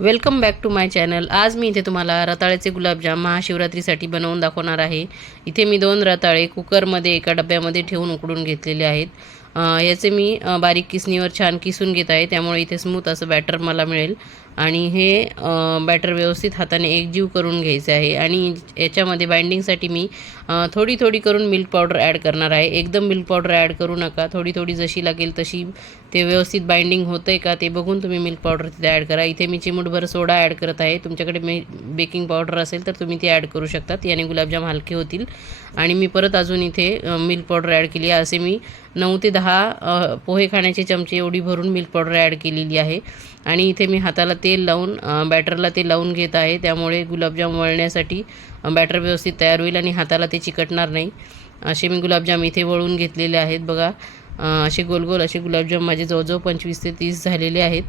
Welcome back to my channel आज मी इथे तुम्हाला रताळ्याचे गुलाबजाम महाशिवरात्रीसाठी बनवून दाखवणार आहे. इथे मी दोन रताळे कुकरमध्ये एका डब्यामध्ये ठेवून उकडून घेतलेले आहेत. याचे मी बारीक किसणीवर छान किसून घेत आहे. त्यामुळे इथे स्मूथ असं बॅटर मला मिळेल. आणि हे बॅटर व्यवस्थित हाताने एकजीव करून घ्यायचे आहे. आणि याच्यामध्ये बाइंडिंगसाठी मी थोडी थोडी करून मिल्क पावडर ॲड करणार आहे. एकदम मिल्क पावडर ॲड करू नका. थोडी थोडी जशी लागेल तशी ते व्यवस्थित बाइंडिंग होतं आहे का ते बघून तुम्ही मिल्क पावडर तिथे ॲड करा. इथे मी चिमूटभर सोडा ॲड करत आहे. तुमच्याकडे मे बेकिंग पावडर असेल तर तुम्ही ती ॲड करू शकतात. याने गुलाबजाम हलके होतील. आणि मी परत अजून इथे मिल्क पावडर ॲड केली आहे. असे मी नऊ ते दहा पोहे खाण्याचे चमचे एवढी भरून मिल्क पावडर ॲड केलेली आहे. आणि इथे मी हाताला ते तेल लावून बॅटरला ते लावून घेत आहे. त्यामुळे गुलाबजाम वळण्यासाठी बॅटर व्यवस्थित तयार होईल आणि हाताला ते चिकटणार नाही. असे मी गुलाबजाम इथे वळून घेतलेले आहेत. बघा असे गोल गोल असे गुलाबजाम माझे जवळजवळ पंचवीस ते तीस झालेले आहेत.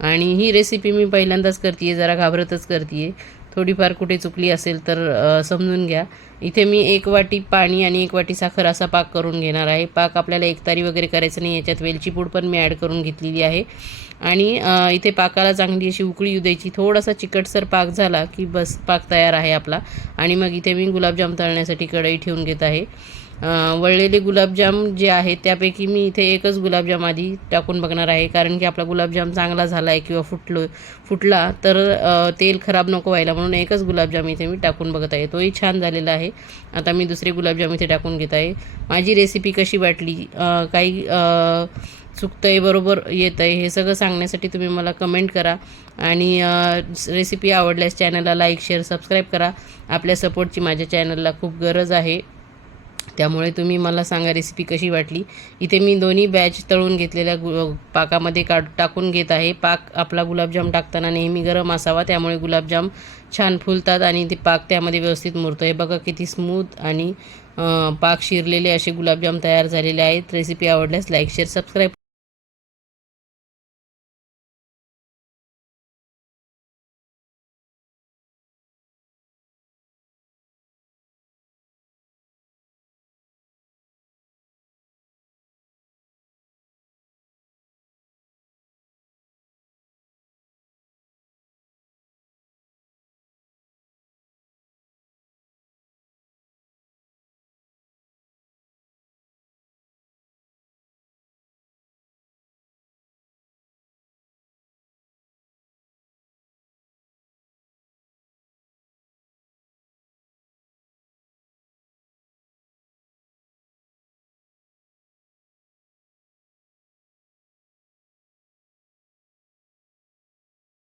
आणि ही रेसिपी मी पहिल्यांदाच करते आहे जरा घाबरतच करते आहे थोडीफार कुठे चुकली असेल तर समजून घ्या. इथे मी एक वाटी पाणी आणि एक वाटी साखर असा पाक करून घेणार आहे. पाक आपल्याला एकतारी वगैरे करायचं नाही याच्यात वेलची पूड पण मी ॲड करून घेतलेली आहे. आणि इथे पाकाला चांगली अशी उकळी येऊ द्यायची. थोडासा चिकटसर पाक झाला की बस पाक तयार आहे आपला. आणि मग इथे मी गुलाबजाम तळण्यासाठी कढई ठेवून घेत आहे. वळलेले गुलाबजाम जे आहेत त्यापैकी मी इथे एकच गुलाबजाम आधी टाकून बघणार आहे. कारण की आपला गुलाबजाम चांगला झाला आहे किंवा फुटलो फुटला तर तेल खराब नको व्हायला म्हणून एकच गुलाबजाम इथे मी टाकून बघत आहे. तोही छान झालेला आहे. आता मी दुसरे गुलाबजाम इथे टाकून घेत आहे. माझी रेसिपी कशी वाटली? काही चुकतं आहे बरोबर येत आहे हे सगळं सांगण्यासाठी तुम्ही मला कमेंट करा. आणि रेसिपी आवडल्यास चॅनलला लाईक शेअर सबस्क्राईब करा. आपल्या सपोर्टची माझ्या चॅनलला खूप गरज आहे. त्यामुळे तुम्ही मला सांगा रेसिपी कशी वाटली. इथे मी दोन्ही बॅच तळून घेतलेल्या गु पाकामध्ये काढ टाकून घेत आहे. पाक आपला गुलाबजाम टाकताना नेहमी गरम असावा. त्यामुळे गुलाबजाम छान फुलतात आणि ते पाक त्यामध्ये व्यवस्थित मुरतो. हे बघा किती स्मूथ आणि पाक शिरलेले असे गुलाबजाम तयार झालेले आहेत. रेसिपी आवडल्यास लाईक शेअर सबस्क्राईब